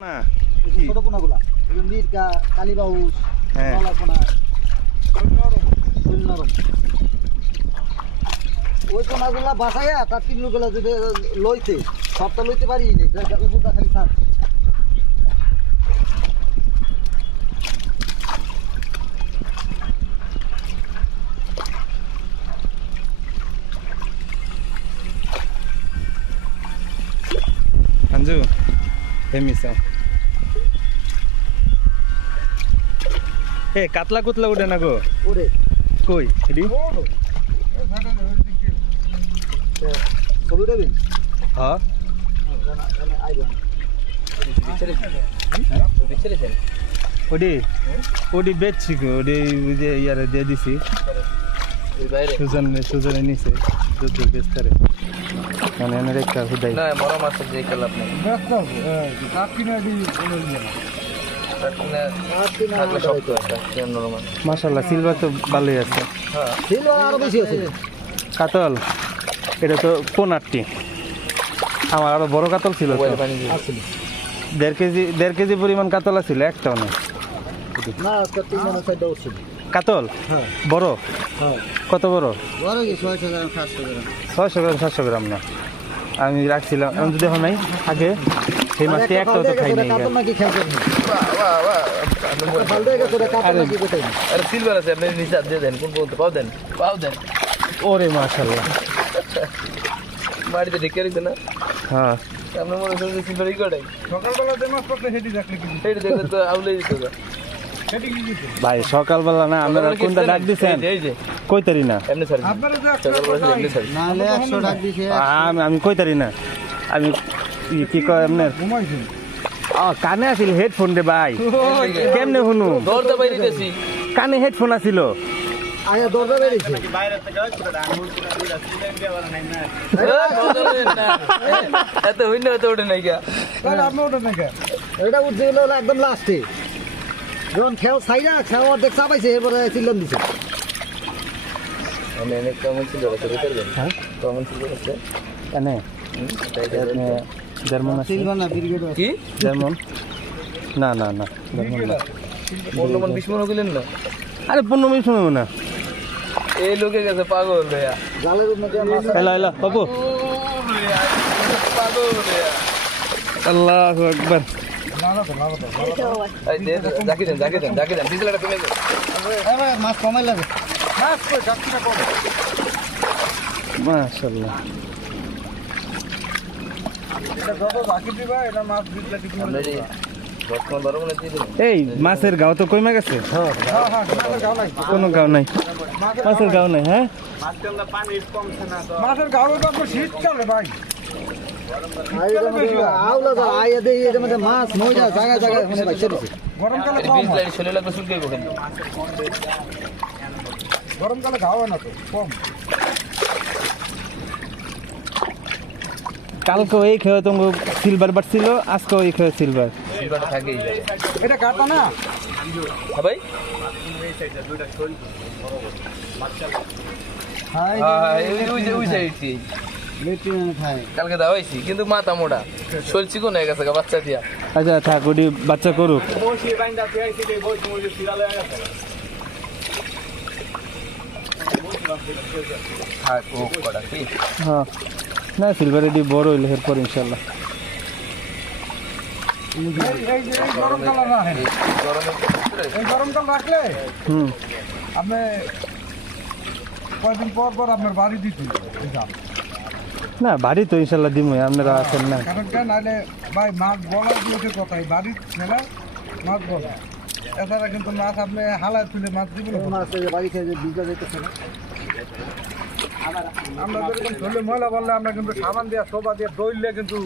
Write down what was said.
না ছোট পোনাগুলা মির্গা কালীবাউস হ্যাঁ। পোনা নরম। ওই পোনাগুলা বাসায় তার তিনগুলা যদি লইতে সবটা লইতে পারি উপরটা খালি সার Anju, hey Misa. এ কাতলা কুতলা উঠে না গো? ওরে কই? ছবি দেবেন হ্যাঁ। আইবেন ওডি ওডি বেচছি গো ওডি ওই যে ইয়ারে দিয়ে দিছি। সুজন সুজনে নিছে দুধ বেচতারে। মানে এনে রেখা হুদাই। না বড় মাছ দিয়ে খেলাম নেই একটা মাশাআল্লাহ সিলভার তো ভালোই আছে। কাতল, এটা তো পনেরটি। আমার আরও বড় কাতল ছিল দেড় কেজি দেড় কেজি পরিমাণ কাতল ছিল সাইডে উঠছিল কাতল? বড়? কত বড়? ছয়শো গ্রাম, সাতশো গ্রাম না। আমি রাখছিলাম, আমি তো দেখো নাই, আগে সেই মাছটি একটাও তো খাই নাই কাতল নাকি খেয়াল করেনি বাহ বাহ বাহ ফালতে গেছে ওটা কাতল আরে- নাকি কোথায় আরে সিলভার আছে আপনি নিচে হাত দিয়ে দেন কোন পর্যন্ত পাও দেন পাও দেন ওরে মাশাল্লাহ বাড়িতে ঢেকে রেখে না হ্যাঁ আপনি মনে হচ্ছে যে সিলভারই সকালবেলা যে। মাছ পড়তে সেটি দেখলে কি সেইটা দেখলে তো আউলে দিত গা। সেটি কি দিতে ভাই সকালবেলা না আপনারা কোনটা ডাক দিছেন। এই যে, এই যে কই তারি না এমনি স্যার এমনি আমি আমি কই তারি না? আমি কি কয় ও, কানে আছিল হেডফোন রে ভাই। কেমনে শুনু? দৌড়তে বাইরে দিতেছি। কানে হেডফোন আছিল। আয়া দরজা বেরিয়েছে এত হইন এত ওঠে নাই গা। আপনি ওটা নাকি এটা উঠছে হলো একদম লাস্টে যখন খেল সাইডা খেল অর্ধেক চাপাইছে এরপরে চিল্লাম দিছে। আমি অনেক কেমন ছিল হ্যাঁ? কেমন ছিল আছে কানে? জার্মান আছে। কি? জার্মান। না না না জার্মান না। পনেরো মান বিশ মন গেলেন না? আরে পনেরো মিনিট শুনব না। এই লোকে গেছে পাগল ভাইয়া। জালের মধ্যে মাছ এলা এলা বাবু। পাগল ভাইয়া। আল্লাহ এবার মাছ কমাই লাগে। মাছ এই বর্তমান বারো মনে দিয়ে দিলেন এই, মাছের গাও তো কমে গেছে? কোনো গাও নাই। মাছের গাও নাই হ্যাঁ? মাছের গাও শীতকালে ভাই। মাছ মজা জায়গায় জায়গায় গরমকালে গরমকালে না তো, কম। কালকে এই খেয়ে তোমাকে সিলভার বাড়ছিল আজকে ওই খেয়ে সিলভার এটা কাটা না হ্যাঁ ভাই? হ্যাঁ হ্যাঁ ওই- ওই ওই কালকে দাওয়াইছি কিন্তু মাথা হয়ে গেছে বাচ্চা দিয়া? আচ্ছা থাক ওটি বাচ্চা করুক। থাক ও কটা কি? হ্যাঁ। না সিলভার এটি বড় হইলে এরপর ইনশাল্লাহ এই এই যে এই গরমকাল রাখেন এই গরমে এই গরমকাল রাখলে হুম। আপনি কয়দিন পর পর আপনার বাড়ি দিতে এই দাম না বাড়ি তো ইনশাল্লাহ দিমই আপনারা আছেন না। নাহলে ভাই মাছ বলা দিয়েছে কথাই বাড়ি ছেলে মাছ বলা এছাড়া কিন্তু মাছ আপনি হালায় তুলে মাছ দিবেন। না। মাছ যে বাড়ি খেয়ে বিজা যাইতেছে না। আমরা যেরকম ধরলে ময়লা বললে আমরা কিন্তু সাবান দিয়ে সোবা দিয়ে দইলে কিন্তু